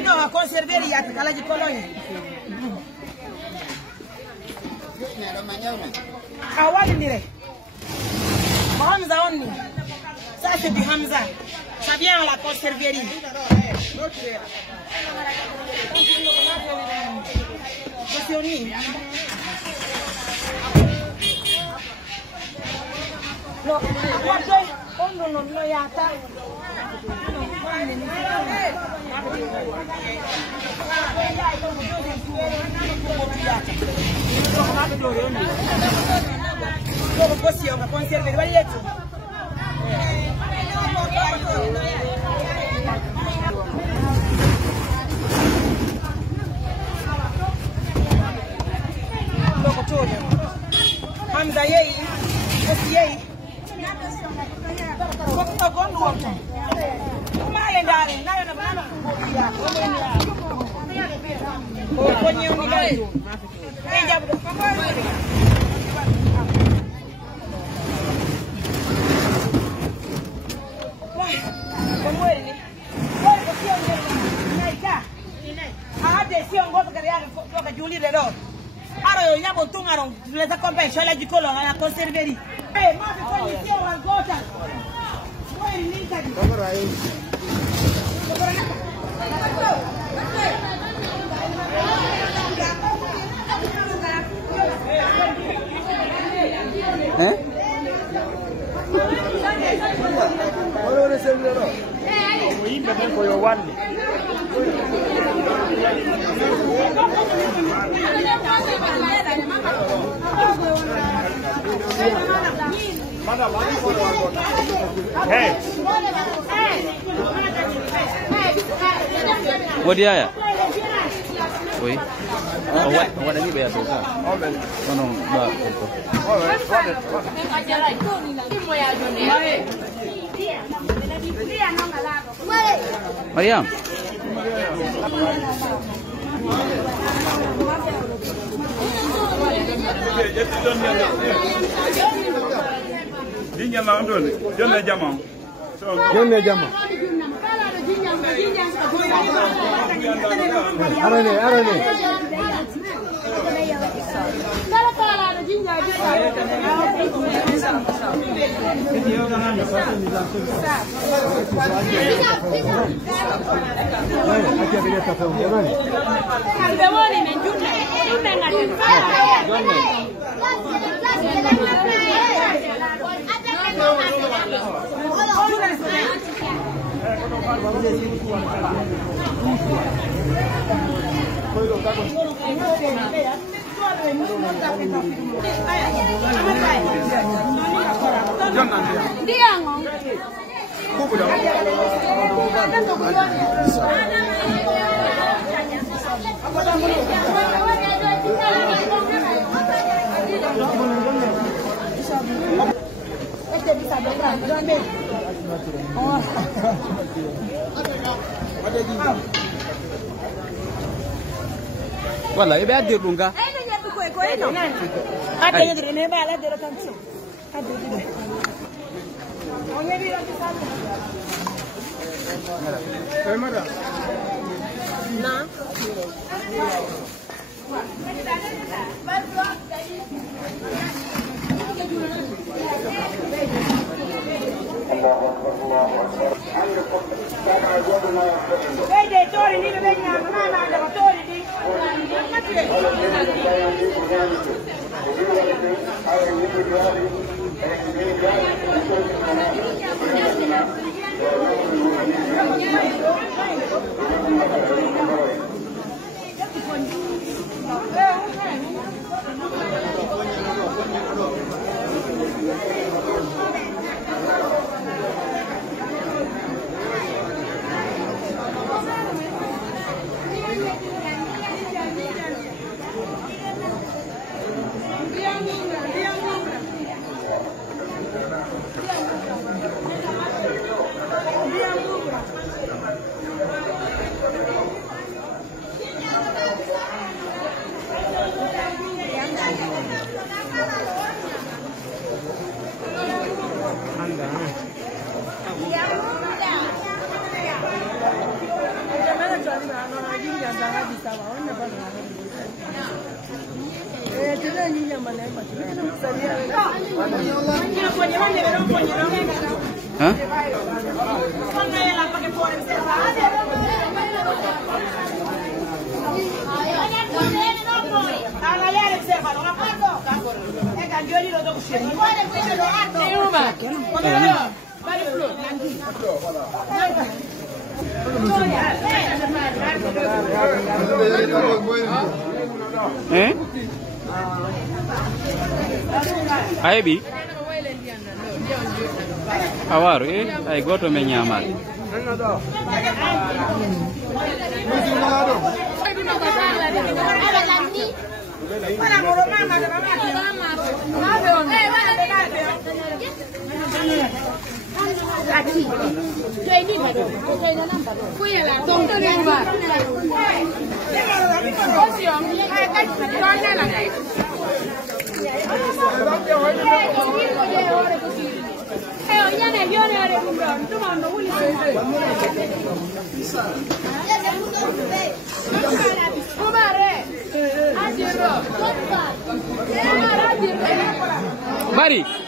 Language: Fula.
no, a conserveria a cala de colônia. Awali dire. Hamza onni. Ça c'est du Hamza. Ça vient à la conserverie. No, guarda, non yata. Come possiamo conservare il letto? Logo todo. Hamza yei, esse yei. Les accompagne la di colonna la conserverie. Ma che poi sia una gota. Poi l'inca di. Ora sembrerò. Muimbe tempo yo wanni. Hey. What dia ya? Oi. What ni bayar tu kan? No, ba. Mariam. Dinya ma ndoni, jonne jama. Jonne jama. Arane. Wala, ibe adir lunga. Ada yang dire ne bala dire tanto. Ada dire. Oye mira que sale. Mara. Na. Vede tori ni vedi a mama da tori di. Hah? Aibi? Awar, ay goto me nyamal. Mari.